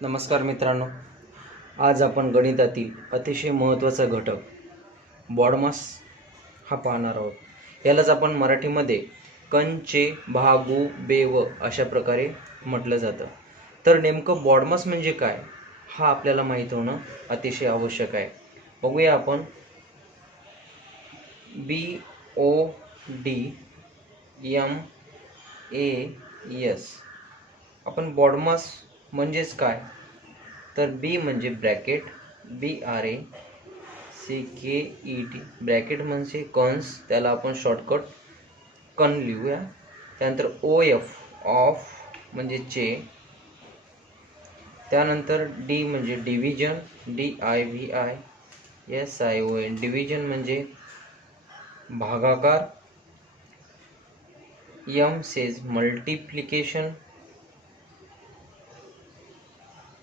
नमस्कार मित्रांनो, आज आपण गणितातील अतिशय महत्त्वाचा घटक बॉडमास हा पाहणार आहोत। यालाच आपण मराठीमध्ये कंचे भागू बेव अशा प्रकारे म्हटलं जातं। तर नेमकं बॉडमास म्हणजे काय हा आपल्याला माहीत होणं अतिशय आवश्यक आहे। बघूया आपण BODMAS। आपण बॉडमास म्हणजेच काय, तर बी म्हणजे ब्रॅकेट BRACKET, ब्रॅकेट म्हणजे कंस, त्याला आपण शॉर्टकट कन लिहूया। त्यानंतर OF ऑफ म्हणजे चे, त्यानंतर डी म्हणजे डिव्हिजन DIVISION, डिव्हिजन म्हणजे भागाकार, M सेज मल्टिप्लिकेशन,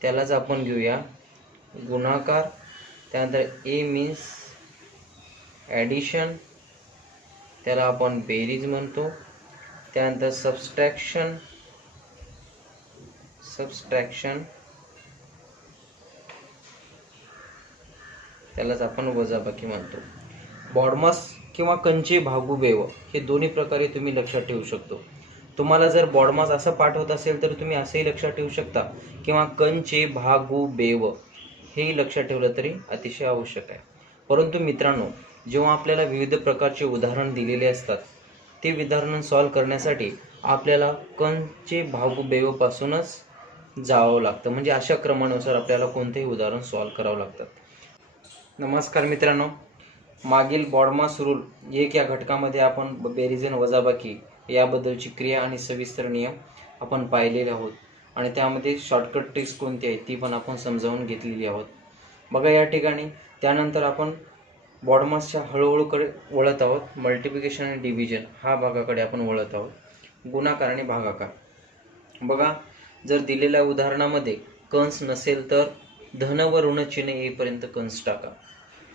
त्यालाच आपण घेऊया गुणाकार, त्यानंतर A मीन्स ॲडिशन, त्याला आपण बेरीज म्हणतो, त्यानंतर सबस्ट्रॅक्शन त्यालाच आपण वजाबाकी म्हणतो। बॉडमास किंवा कंचे भागू बेव हे दोन्ही प्रकारे तुम्ही लक्षात ठेवू शकतो। तुम्हाला जर बॉडमास असं पाठवत असेल तर तुम्ही असंही लक्षात ठेवू शकता, किंवा कंचे भागू बेव हेही लक्षात ठेवलं तरी अतिशय आवश्यक आहे। परंतु मित्रांनो, जेव्हा आपल्याला विविध प्रकारचे उदाहरण दिलेले असतात, ते उदाहरण सॉल्व्ह करण्यासाठी आपल्याला कंचे भागू बेव पासूनच जावं लागतं, म्हणजे अशा क्रमानुसार आपल्याला कोणतेही उदाहरण सॉल्व्ह करावं लागतं। नमस्कार मित्रांनो, मागील बॉडमास रूल 1 या घटकामध्ये आपण बेरीज आणि वजाबाकी याबद्दलची क्रिया आणि सविस्तर नियम आपण पाहिलेले आहोत, आणि त्यामध्ये शॉर्टकट ट्रिक्स कोणती आहेत ती पण आपण समजावून घेतलेली आहोत। बघा या ठिकाणी त्यानंतर आपण बॉडमासच्या हळूहळूकडे वळत आहोत। मल्टिप्लिकेशन आणि डिव्हिजन हा भागाकडे आपण वळत आहोत। गुणाकार आणि भागाकार, बघा जर दिलेल्या उदाहरणामध्ये कंस नसेल तर धन व ऋण चिन्ह येईपर्यंत कंस टाका।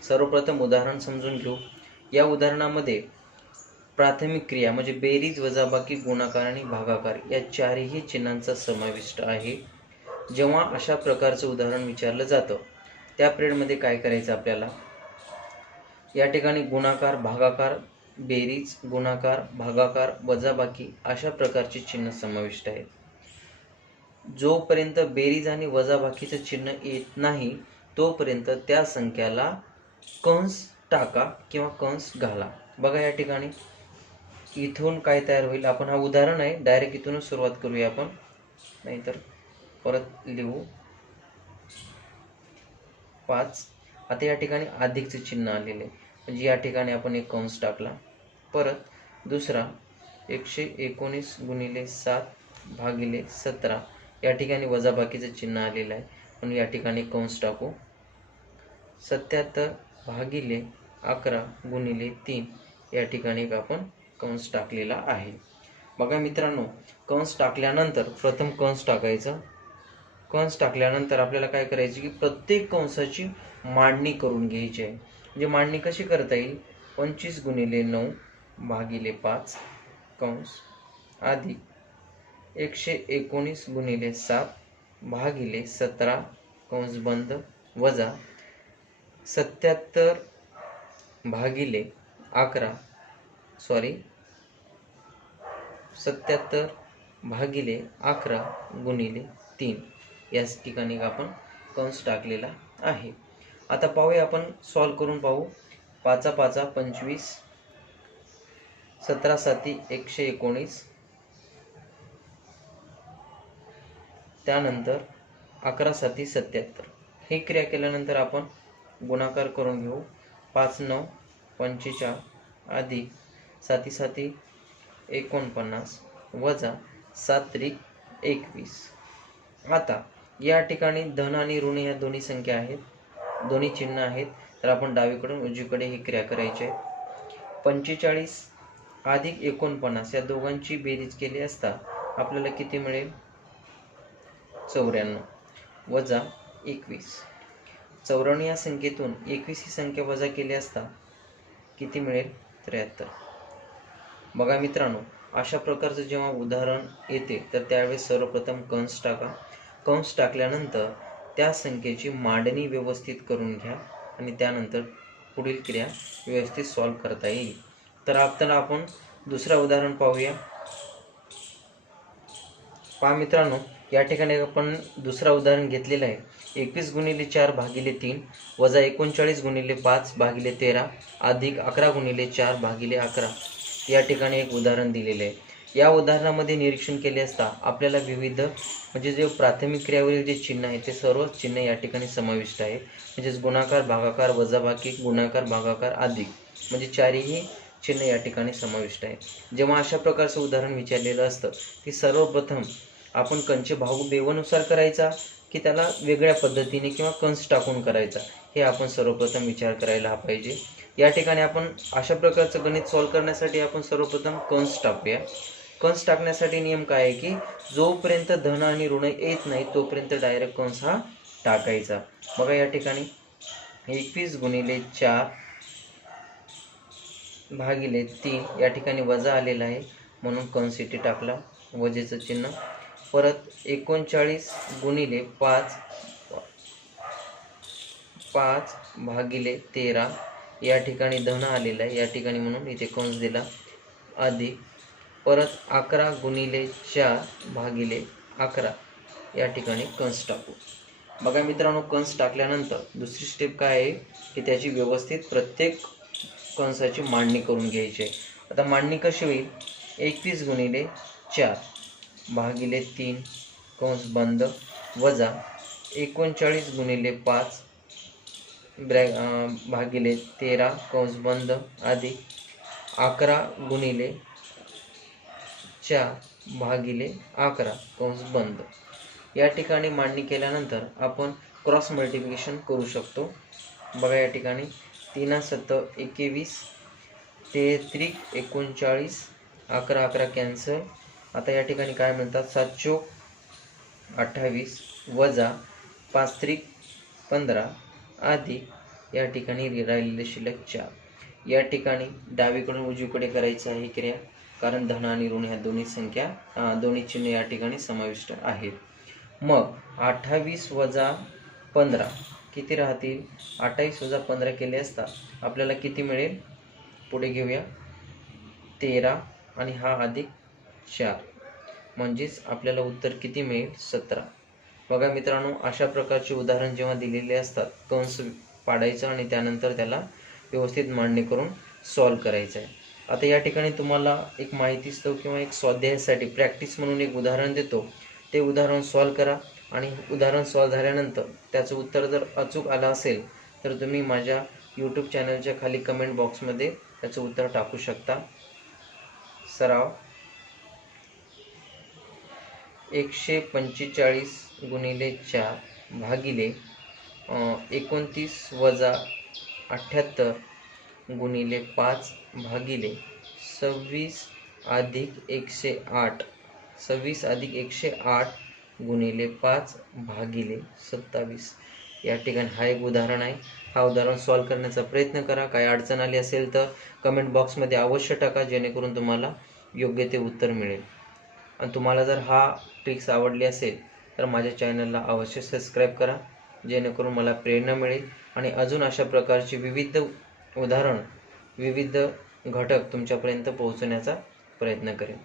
सर्वप्रथम उदाहरण समजून घेऊ। या उदाहरणामध्ये प्राथमिक क्रिया म्हणजे बेरीज, वजाबाकी, गुणाकार आणि भागाकार या चारही चिन्हांचा समाविष्ट आहे। जेव्हा अशा प्रकारचं उदाहरण विचारलं जातं त्या पिरियडमध्ये काय करायचं आपल्याला, या ठिकाणी गुणाकार, भागाकार, बेरीज, गुणाकार, भागाकार, वजाबाकी अशा प्रकारचे चिन्ह समाविष्ट आहेत। जोपर्यंत बेरीज आणि वजाबाकीचं चिन्ह येत नाही तोपर्यंत त्या संख्याला कंस टाका किंवा कंस घाला। बघा या ठिकाणी इथून काय तयार होईल, आपण हा उदाहरण आहे, डायरेक्ट इथूनच सुरुवात करूया आपण, नाहीतर परत लिहू 5। आता या ठिकाणी अधिकचे चिन्ह आलेले, म्हणजे या ठिकाणी आपण एक कंस टाकला। परत दुसरा 119 गुणिले 7 भागिले 17, या ठिकाणी वजाबाकीचं चिन्ह आलेलं आहे, पण या ठिकाणी कंस टाकू। 77 भागिले 11 गुणिले 3, या ठिकाणी एक आपण कंस टाकलेला आहे। बघा मित्रांनो, कंस टाकल्यानंतर प्रथम कंस टाकायचं। कंस टाकल्यानंतर आपल्याला काय करायचं की प्रत्येक कंसाची मांडणी करून घ्यायची आहे। म्हणजे मांडणी कशी करता येईल, 25 गुणिले 9 भागिले 5 कंस अधिक 119 गुणिले 7 भागिले 17 कंस बंद वजा 77 भागिले 11 गुणिले 3, याच ठिकाणी आपण कंस टाकलेला आहे। आता पाहूया, आपण सॉल्व करून पाहू। 5 5 25, 17 7 119, त्यानंतर 11 7 77। ही क्रिया केल्यानंतर आपण गुणाकार करून घेऊ। 5 9 45 अधिक 7 7 49 वजा 7 3 21। आता या ठिकाणी धन आणि ऋण या दोन्ही संख्या आहेत, दोन्ही चिन्ह आहेत, तर आपण डावीकडून उजवीकडे ही क्रिया करायची आहे। 45 अधिक 49 या दोघांची बेरीज केली असता आपल्याला किती मिळेल, 94 वजा 21। 94 या संख्येतून 21 ही संख्या वजा केली असता किती मिळेल, 73। बघा मित्रांनो, अशा प्रकारचं जेव्हा उदाहरण येते तर त्यावेळेस सर्वप्रथम कंस टाका। कंस टाकल्यानंतर त्या संख्येची मांडणी व्यवस्थित करून घ्या आणि त्यानंतर पुढील क्रिया व्यवस्थित सॉल्व्ह करता येईल. तर आता आपण दुसरं उदाहरण पाहूया. पहा मित्रांनो, या ठिकाणी आपण दुसरा उदाहरण घेतलेलं आहे. 21 गुणिले 4 भागिले 3 वजा 39 गुणिले 5 भागिले 13 अधिक 11 गुणिले 4 भागिले 11. या ठिकाणी एक उदाहरण दिलेले आहे. या उदाहरणामध्ये निरीक्षण केले असता आपल्याला विविध म्हणजे जे प्राथमिक क्रियावरील जे चिन्ह आहे ते सर्व चिन्ह या ठिकाणी समाविष्ट आहे. म्हणजेच गुणाकार, भागाकार, वजाबाकी, गुणाकार, भागाकार, अधिक म्हणजे चारही चिन्ह या ठिकाणी समाविष्ट आहे. जेव्हा अशा प्रकारचं उदाहरण विचारलेलं असतं की सर्वप्रथम आपण कंचे भागुबेवनुसार करायचा की त्याला वेगळ्या पद्धतीने किंवा कंस टाकून करायचा, हे आपण सर्वप्रथम विचार करायला पाहिजे. या ठिकाणी आपण अशा प्रकारचं गणित सॉल्व्ह करण्यासाठी आपण सर्वप्रथम कंस टाकूया. कंस टाकण्यासाठी नियम काय आहे की जोपर्यंत धन आणि ऋण येत नाही तोपर्यंत डायरेक्ट कंस हा टाकायचा. बघा या ठिकाणी 21 गुणिले 4 भागिले 3 या ठिकाणी वजा आलेला आहे म्हणून कंस इथे टाकला, वजेचं चिन्ह. परत 39 गुणिले 5 भागिले 13 या ठिकाणी धन आलेला आहे, या ठिकाणी म्हणून इथे कंस दिला, अधिक. परत 11 गुणिले 4 भागिले 11 या ठिकाणी कंस टाकू. बघा मित्रांनो, कंस टाकल्यानंतर दुसरी स्टेप काय आहे की त्याची व्यवस्थित प्रत्येक कंसाची मांडणी करून घ्यायची आहे. आता मांडणी कशी होईल? 21 गुणिले 4 भागिले 3 कंस बंद वजा 39 गुणिले 5 भागिले 13 कंस बंद अधिक 11 गुणिले 4 भागिले 11 कंस बंद. या ठिकाणी मांडणी केल्यानंतर आपण क्रॉस मल्टिप्लिकेशन करू शकतो. बघा या ठिकाणी 3 7 21 33 39 11 11 कॅन्सल. आता या ठिकाणी काय म्हणतात 7 चोक 28 वजा 5 त्रिक 15 अधिक या ठिकाणी राहिलेले शिल्लक 4. या ठिकाणी डावीकडून उजवीकडे करायचं आहे क्रिया, कारण धन आणि ऋण ह्या दोन्ही चिन्ह या ठिकाणी समाविष्ट आहेत. मग 28 वजा 15 किती राहतील? 28 वजा 15 केले असता आपल्याला किती मिळेल? पुढे घेऊया 13 आणि हा अधिक 4 म्हणजेच आपल्याला उत्तर किती मिळेल? 17. बघा मित्रांनो, अशा प्रकारचे उदाहरण जेव्हा दिलेले असतात कंस पाडायचं आणि त्यानंतर त्याला व्यवस्थित मांडणी करून सॉल्व्ह करायचं आहे. आता या ठिकाणी तुम्हाला एक माहितीस्तव किंवा एक स्वाध्यायासाठी प्रॅक्टिस म्हणून एक उदाहरण देतो. ते उदाहरण सॉल्व्ह करा आणि उदाहरण सॉल्व्ह झाल्यानंतर त्याचं उत्तर जर अचूक आलं असेल तर तुम्ही माझ्या यूट्यूब चॅनलच्या खाली कमेंट बॉक्समध्ये त्याचं उत्तर टाकू शकता. सराव 145 गुणिले 4 भागिले 29 वजा 78 गुणिले 5 भागिले 26 अधिक 108 गुणिले 5 भागिले 27. या ठिकाणी हा एक उदाहरण आहे. हा उदाहरण सॉल्व्ह करण्याचा प्रयत्न करा. काही अडचण आली असेल तर कमेंट बॉक्समध्ये अवश्य टाका, जेणेकरून तुम्हाला योग्य ते उत्तर मिळेल. आणि तुम्हाला जर हा ट्रिक्स आवडली असेल तर माझ्या चॅनलला अवश्य सबस्क्राईब करा, जेणेकरून मला प्रेरणा मिळेल आणि अजून अशा प्रकारचे विविध उदाहरण, विविध घटक तुमच्यापर्यंत पोहोचवण्याचा प्रयत्न करेन.